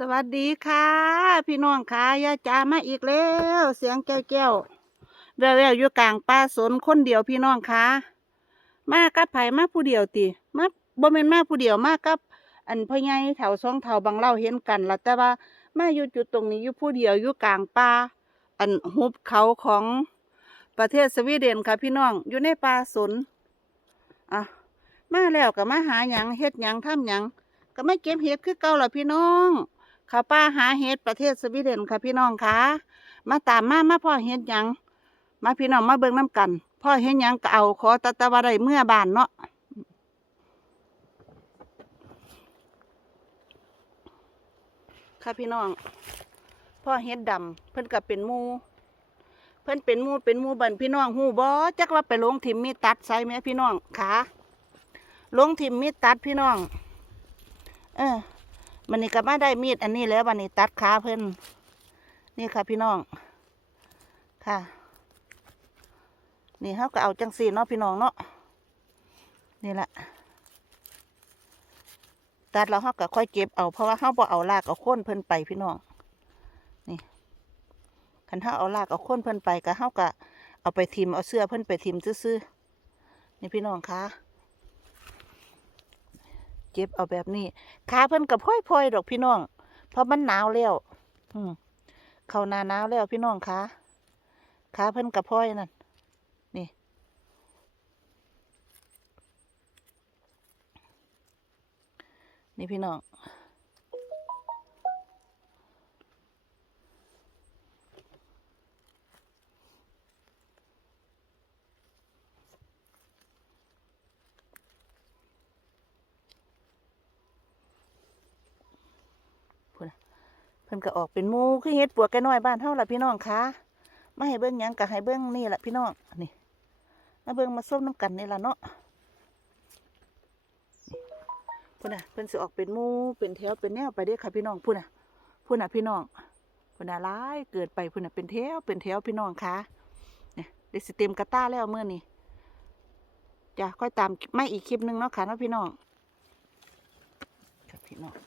สวัสดีค่ะ พี่น้องค่ะยาจามาอีกแล้ว เสียงแก้วแก้วๆแววอยู่กลางป่าสนคนเดียวพี่น้องค่ะมากับไผมาผู้เดียวติมาบ่แม่นมาผู้เดียวมากับอันพ่อใหญ่แถวสองแถวบางเล่าเห็นกันละแต่ว่ามาอยู่จุดตรงนี้อยู่ผู้เดียวอยู่กลางป่าอันหุบเขาของประเทศสวีเดนค่ะพี่น้องอยู่ในป่าสนอะมาแล้วก็มาหาหยังเฮ็ดหยังทำหยังก็ไม่เก็บเห็ดคือเก่าละพี่น้อง ข้าป้าหาเห็ดประเทศสวีเดนค่ะพี่น้องค่ะมาตามมามาพ่อเห็ดหยัง มาพี่น้องมาเบิ่งน้ำกัน พ่อเห็ดหยังก็เอาขอตะตะวันใดเมื่อบานเนาะค่ะพี่น้อง พ่อเห็ดดำเพิ่นก็เป็นมูเพิ่นเป็นมูเป็นมูบันพี่น้องหูบ่จักว่าไปลงถิ่มมีตัดใส่ไหมพี่น้องขาลงถิ่มมีตัดพี่น้อง เออ มันนี่ก็มาได้มีดอันนี้แล้ววันนี้ตัดขาเพิ่นนี่ค่ะพี่น้องค่ะ นี่เขาก็เอาจังสีเนาะพี่น้องเนาะนี่แหละตัดแล้วเขาก็ค่อยเก็บเอาเพราะว่าเขาบ่เอาลากเอาค่นเพิ่นไปพี่น้องนี่คันเขาเอาลากเอาค่นเพิ่นไปก็เขาก็เอาไปทิมเอาเสื้อเพิ่นไปทิมซื่อๆนี่พี่น้องคะ เก็บเอาแบบนี้ขาเพิ่นกับพ่อยพอยๆดอกพี่น้อง เพราะมันหนาวแล้วอืมเข้านาหนาวแล้วพี่น้องขาขาเพิ่นกับพ่อยนั่นนี่นี่พี่น้อง เพิ่น ก็ออกเป็นมูคือเฮ็ดปวกแกน้อยบ้านเฮาล่ะพี่น้องคะมาให้เบิ่งยังก็ให้เบิ่งนี่แหละพี่น้องนี่มาเบิ่งมาส้มน้ำกันนี่ละเนาะพุ่นน่ะเพิ่นสิออกเป็นมูเป็นแถวเป็นแนวไปเด้ค่ะพี่น้องพุ่นน่ะพุ่นน่ะพี่น้องพุ่นน่ะหลายเกิดไปพุ่นน่ะเป็นแถวเป็นแถวพี่น้องคะเนี่ยได้สิเต็มกระต้าแล้วมื้อนี้จะค่อยตามไม่อีกคลิปหนึงเนาะค่ะเนาะพี่น้องครับพี่น้อง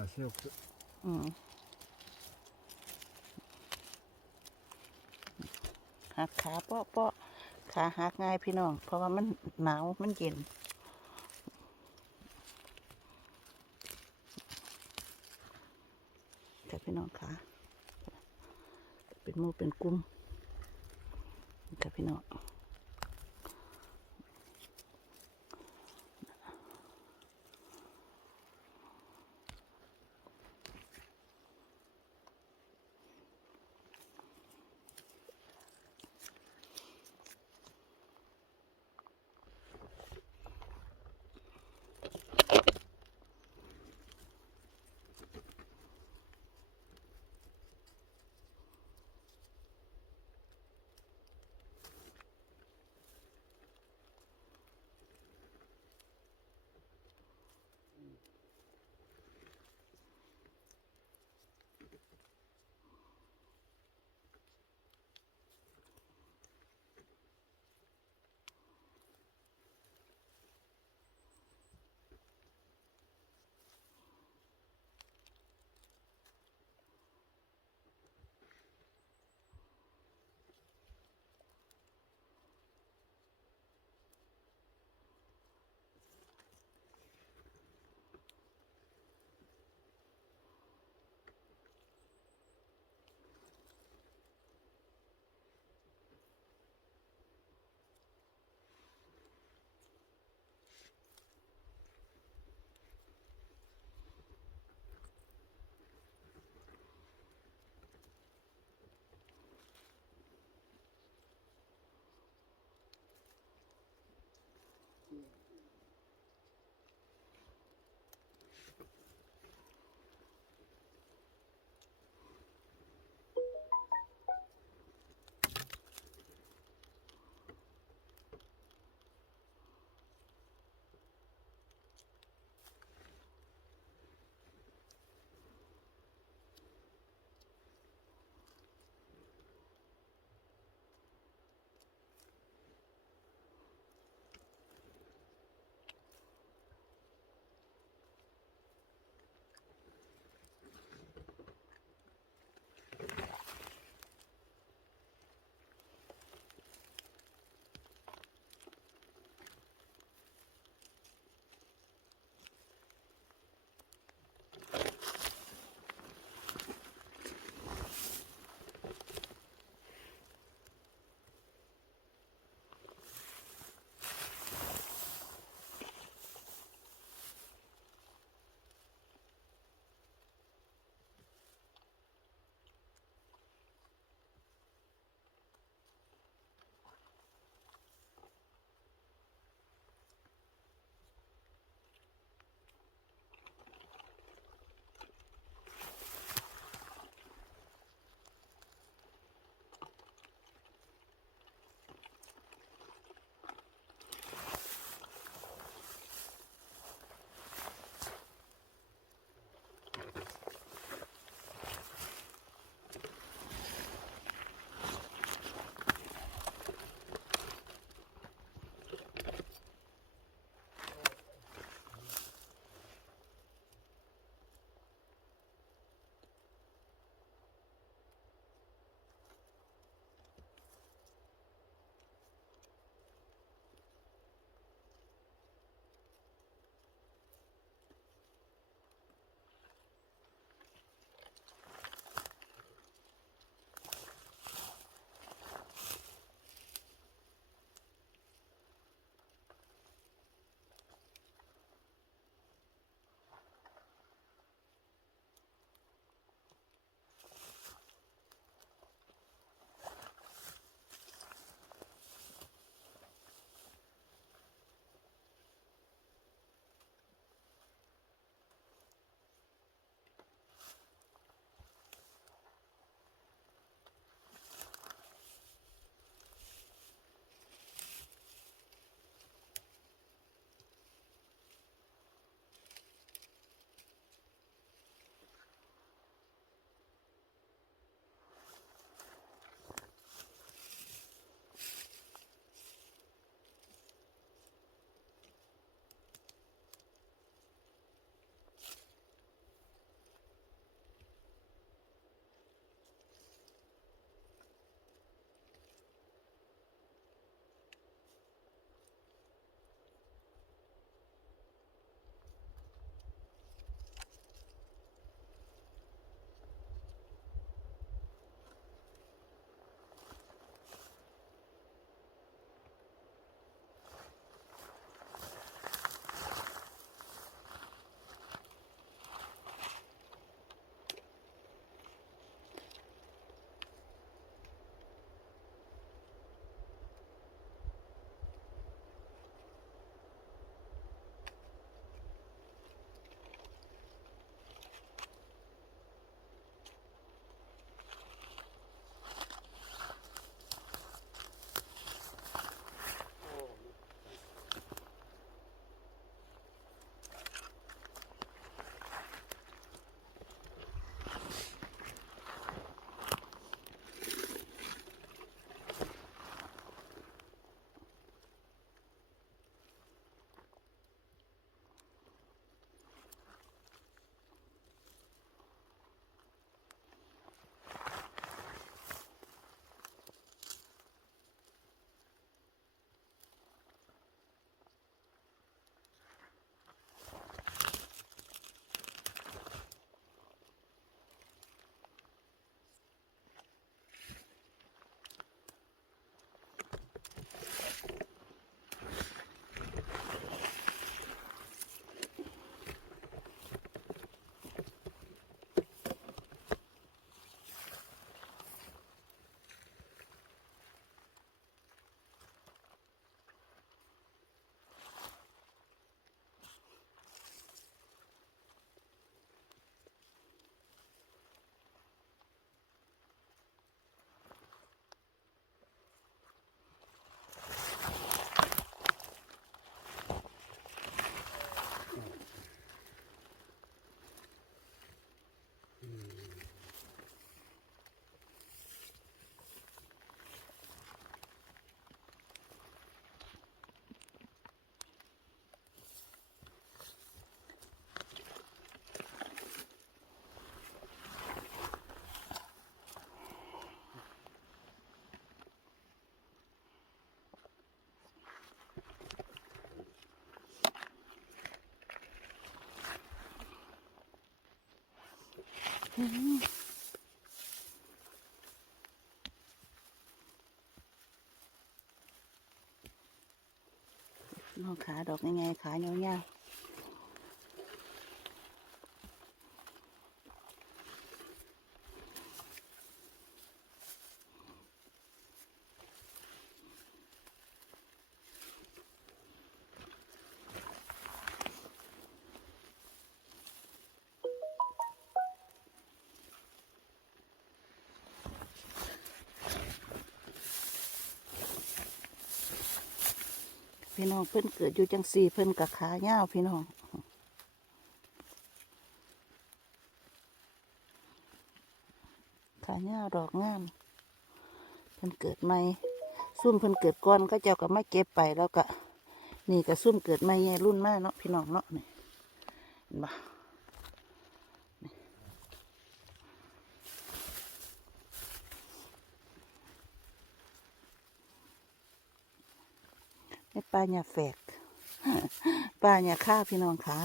Den de gömmer sig också. อืมหักขาเปาะเปาะขาหักง่ายพี่น้อง เพราะว่ามันหนาวมันเย็นแต่พี่น้องขาเป็นมูเป็นกลุ่มแต่พี่น้อง น้องขาดอกยังไงขาเงี้ยวๆ พี่น้องเพิ่นเกิดอยู่จังสี่เพิ่นกับขาเงี้ยวพี่น้องขาเงี้ยวดอกงามเพิ่นเกิดใหม่ซุ่มเพิ่นเกิดก่อนก็เจ้าก็มาเก็บไปแล้วก็นี่ก็ซุ่มเกิดใหม่ใหญ่รุ่นมากเนาะพี่น้องเนาะนี่เห็นบ่นี่ ปลาหยาแฝกปลาหยาค่าพี่น้องขา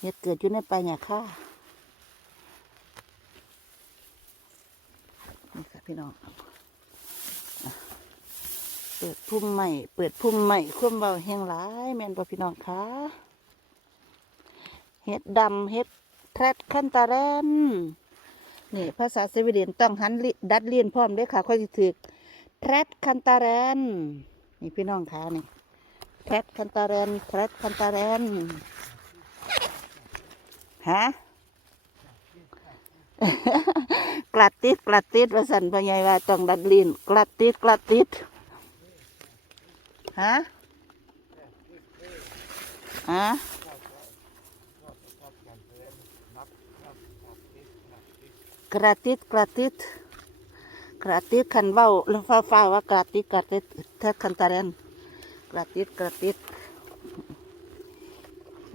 เห็ดเกิดอยู่ในปลาหยาค่านี่ค่ะพี่น้องเปิดพุ่มใหม่เปิดพุ่มใหม่คุ้มเบาแห้งหลายแมนบ่พี่น้องคะเฮ็ดดำเฮ็ดแทรดขั้นตาแรนนี่ภาษาสวีเดนต้องหันดัดเลียนพร้อมด้วยค่ะค่อยสิถึกแทรดคันตาแรน นี่พี่น้องคะนี่แทรดคันตาแรนแทรดคันตาแรนฮะกลัดติดกลัดติดว่าสันพญายว่าต้องดัดลียนกลัดติดกลัดติดฮะฮะกระติดกระติด กระติดคันเว้าแล้วฟ้าฟ้าว่ากระติดกระติดเทดคันตาเรนกระติดกระติด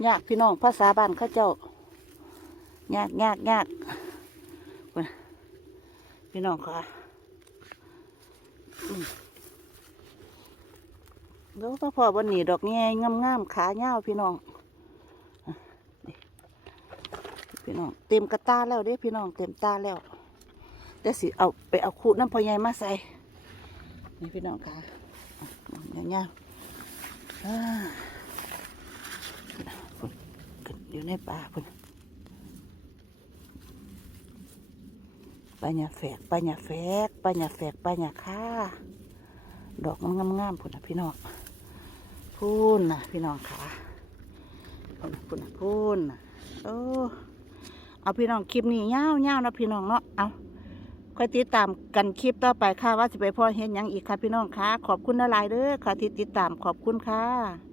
ยากพี่น้องภาษาบ้านเข้าเจ้ายากยากยากพี่น้องค่ะแล้วก็พอวันนี้ดอกแง่งามๆขาเงาพี่น้องพี่น้องเต็มกระตาแล้วเด้พี่น้องเต็มตาแล้ว แต่สิเอาไปเอาคูน้ำพอใหญ่มาใส่ นี่พี่น้องค่ะอะเงาวๆอ่าพุ่นขึ้นอยู่ในป่าพุ่นปลาหยาแฝกปลาหยาแฝกปลาหยาแฝกปลาหยาค่าดอกมันงามๆพุ่นนะพี่น้องพูนนะพี่น้องขาพูนนพูนนะพูนนโอ้เอาพี่น้องคลิปนี้ยาวๆนะพี่น้องเนาะเอา ค่อยติดตามกันคลิปต่อไปค่ะว่าจะไปพ่อเห็นยังอีกค่ะพี่น้องค่ะ ขอบคุณนะลายเด้อค่ะที่ติดตามขอบคุณค่ะ